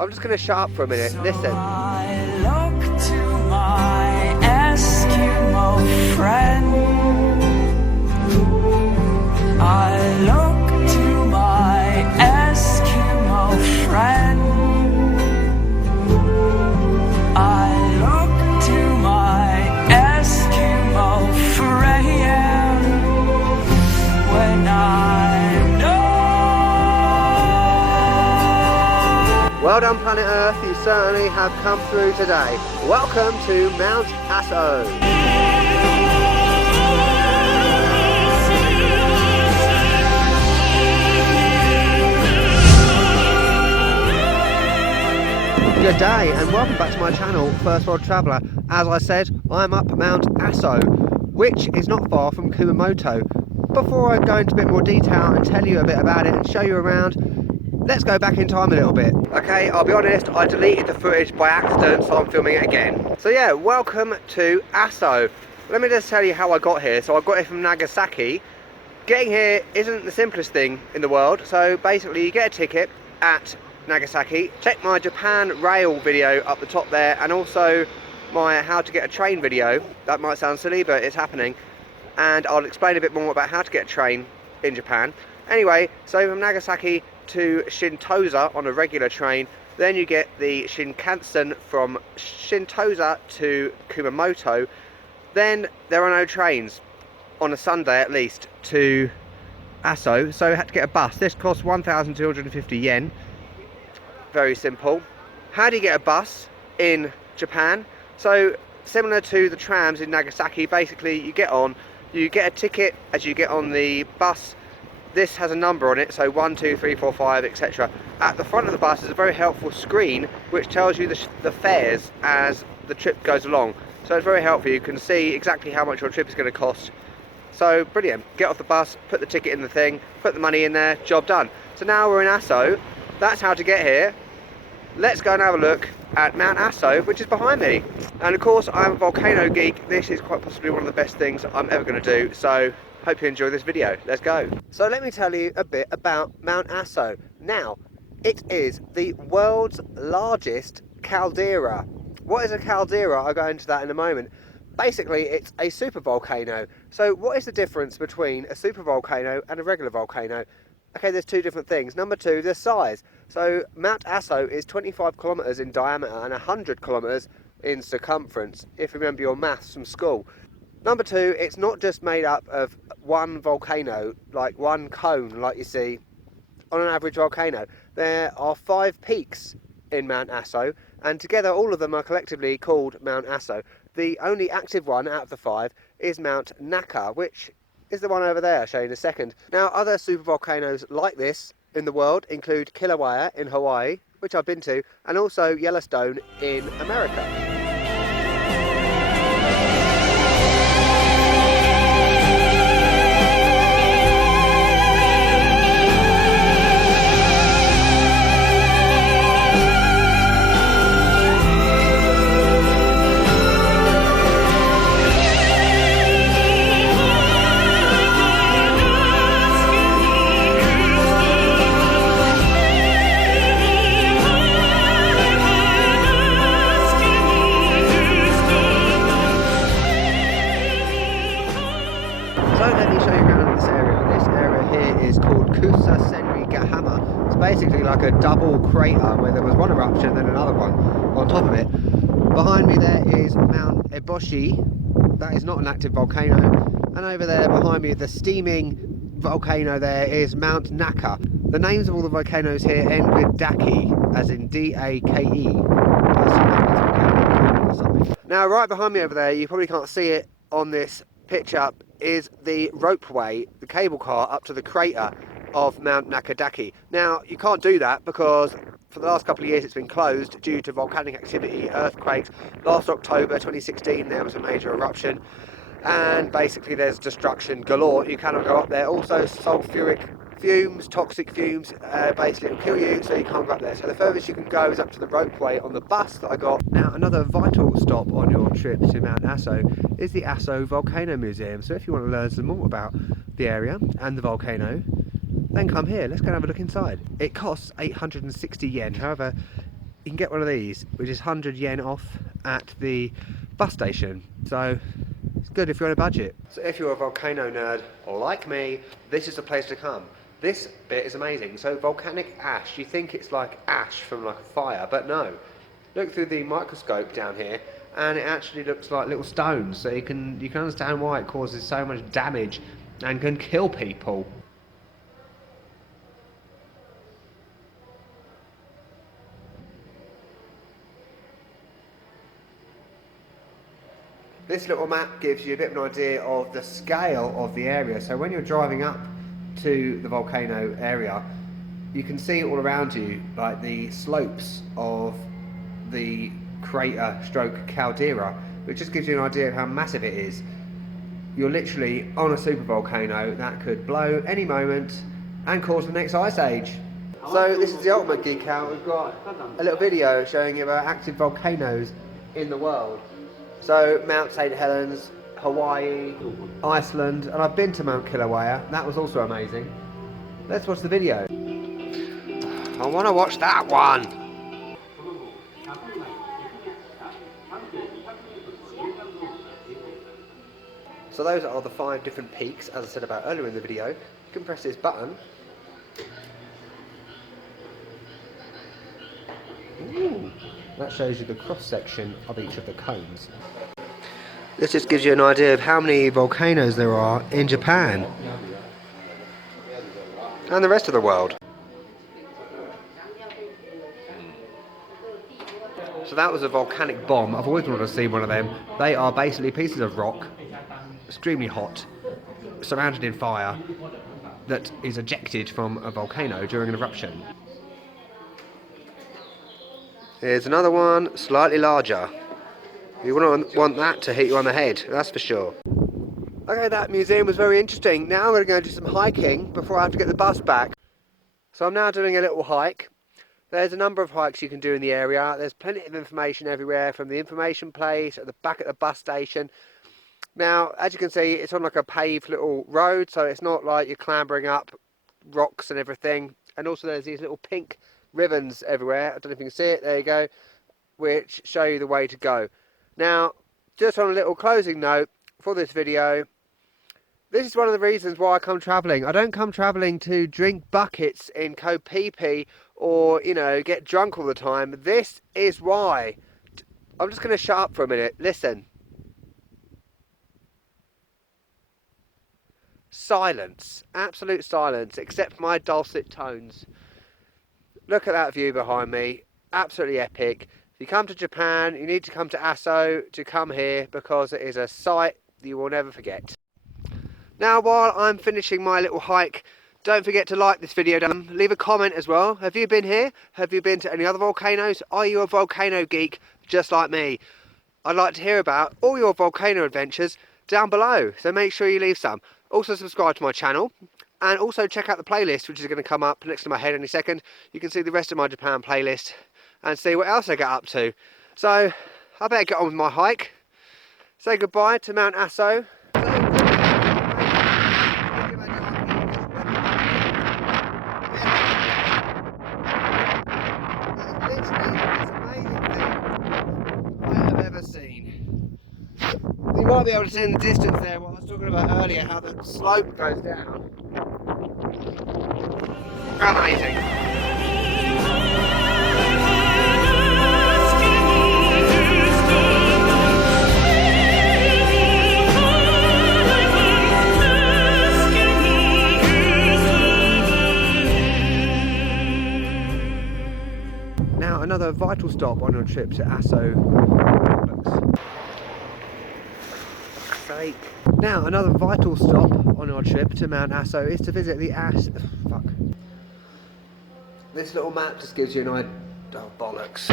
I'm just going to shut up for a minute. Listen. I look to my Eskimo friend. I look to my Eskimo friend. I look to my Eskimo friend when I'm done. Well done, Planet Earth, you certainly have come through today. Welcome to Mount Aso. Good day and welcome back to my channel, First World Traveller. As I said, I'm up Mount Aso, which is not far from Kumamoto. Before I go into a bit more detail and tell you a bit about it and show you around, let's go back in time a little bit. Okay, I'll be honest, I deleted the footage by accident, so I'm filming it again. So yeah, welcome to Aso. Let me just tell you how I got here. So I got here from Nagasaki. Getting here isn't the simplest thing in the world. So basically you get a ticket at Nagasaki. Check my Japan rail video up the top there, and also my how to get a train video. That might sound silly, but it's happening. And I'll explain a bit more about how to get a train in Japan. Anyway, so from Nagasaki to Shintosa on a regular train, then you get the Shinkansen from Shintosa to Kumamoto. Then there are no trains on a Sunday at least to Aso, so I had to get a bus. This costs 1,250 yen. Very simple. How do you get a bus in Japan? So similar to the trams in Nagasaki, basically you get on, you get a ticket as you get on the bus. This has a number on it, so 1, 2, 3, 4, 5, etc. At the front of the bus is a very helpful screen which tells you the fares as the trip goes along. So it's very helpful. You can see exactly how much your trip is going to cost. So brilliant. Get off the bus, put the ticket in the thing, put the money in there, job done. So now we're in Aso. That's how to get here. Let's go and have a look at Mount Aso, which is behind me. And of course, I'm a volcano geek. This is quite possibly one of the best things I'm ever going to do. So hope you enjoy this video. Let's go. So let me tell you a bit about Mount Aso. Now, it is the world's largest caldera. What is a caldera? I'll go into that in a moment. Basically, it's a supervolcano. So what is the difference between a supervolcano and a regular volcano? Okay, there's two different things. Number two, the size. So Mount Aso is 25 kilometers in diameter and 100 kilometers in circumference, if you remember your maths from school. Number two, it's not just made up of one volcano, like one cone, like you see on an average volcano. There are 5 peaks in Mount Aso, and together all of them are collectively called Mount Aso. The only active one out of the 5 is Mount Naka, which is the one over there I'll show you in a second. Now, other supervolcanoes like this in the world include Kilauea in Hawaii, which I've been to, and also Yellowstone in America. Basically like a double crater where there was one eruption and then another one on top of it. Behind me there is Mount Eboshi. That is not an active volcano. And over there behind me, the steaming volcano there is Mount Naka. The names of all the volcanoes here end with Dake, as in D-A-K-E. Now right behind me over there, you probably can't see it on this picture, is the ropeway, the cable car up to the crater of Mount Nakedake. Now you can't do that because for the last couple of years it's been closed due to volcanic activity, earthquakes. Last October 2016 there was a major eruption and basically there's destruction galore. You cannot go up there. Also sulfuric fumes, toxic fumes, basically it'll kill you, so you can't go up there. So the furthest you can go is up to the ropeway on the bus that I got. Now another vital stop on your trip to Mount Aso is the Aso Volcano Museum. So if you want to learn some more about the area and the volcano, then come here. Let's go and have a look inside. It costs 860 yen. However, you can get one of these, which is 100 yen off at the bus station. So it's good if you're on a budget. So if you're a volcano nerd like me, this is the place to come. This bit is amazing. So volcanic ash, you think it's like ash from like a fire, but no. Look through the microscope down here, and it actually looks like little stones. So you can understand why it causes so much damage and can kill people. This little map gives you a bit of an idea of the scale of the area. So when you're driving up to the volcano area, you can see all around you like the slopes of the crater stroke caldera, which just gives you an idea of how massive it is. You're literally on a supervolcano that could blow any moment and cause the next ice age. So this is the ultimate geek out. We've got a little video showing you about active volcanoes in the world. So Mount St. Helens, Hawaii, Iceland, and I've been to Mount Kilauea. That was also amazing. Let's watch the video. I want to watch that one. So those are the 5 different peaks, as I said about earlier in the video. You can press this button. Ooh. That shows you the cross section of each of the cones. This just gives you an idea of how many volcanoes there are in Japan and the rest of the world. So that was a volcanic bomb. I've always wanted to see one of them. They are basically pieces of rock, extremely hot, surrounded in fire, that is ejected from a volcano during an eruption. Here's another one, slightly larger. You wouldn't want that to hit you on the head, that's for sure. Okay, that museum was very interesting. Now I'm going to go do some hiking before I have to get the bus back. So I'm now doing a little hike. There's a number of hikes you can do in the area. There's plenty of information everywhere, from the information place at the back at the bus station. Now, as you can see, it's on like a paved little road, so it's not like you're clambering up rocks and everything. And also there's these little pink ribbons everywhere. I don't know if you can see it, there you go, which show you the way to go. Now, just on a little closing note for this video, this is one of the reasons why I come travelling. I don't come travelling to drink buckets in Koh Phi Phi or, you know, get drunk all the time. This is why. I'm just going to shut up for a minute. Listen. Silence. Absolute silence, except for my dulcet tones. Look at that view behind me. Absolutely epic. If you come to Japan, you need to come to Aso to come here, because it is a sight you will never forget. Now, while I'm finishing my little hike, don't forget to like this video. Leave a comment as well. Have you been here? Have you been to any other volcanoes? Are you a volcano geek just like me? I'd like to hear about all your volcano adventures down below, so make sure you leave some. Also subscribe to my channel, and also check out the playlist, which is going to come up next to my head any second. You can see the rest of my Japan playlist and see what else I get up to. So I better get on with my hike. Say goodbye to Mount Aso. You might be able to see in the distance there what I was talking about earlier, how the slope goes down. Amazing. Now another vital stop on your trip to Aso. Now, another vital stop on our trip to Mount Aso is to visit the This little map just gives you an idea. Oh, bollocks.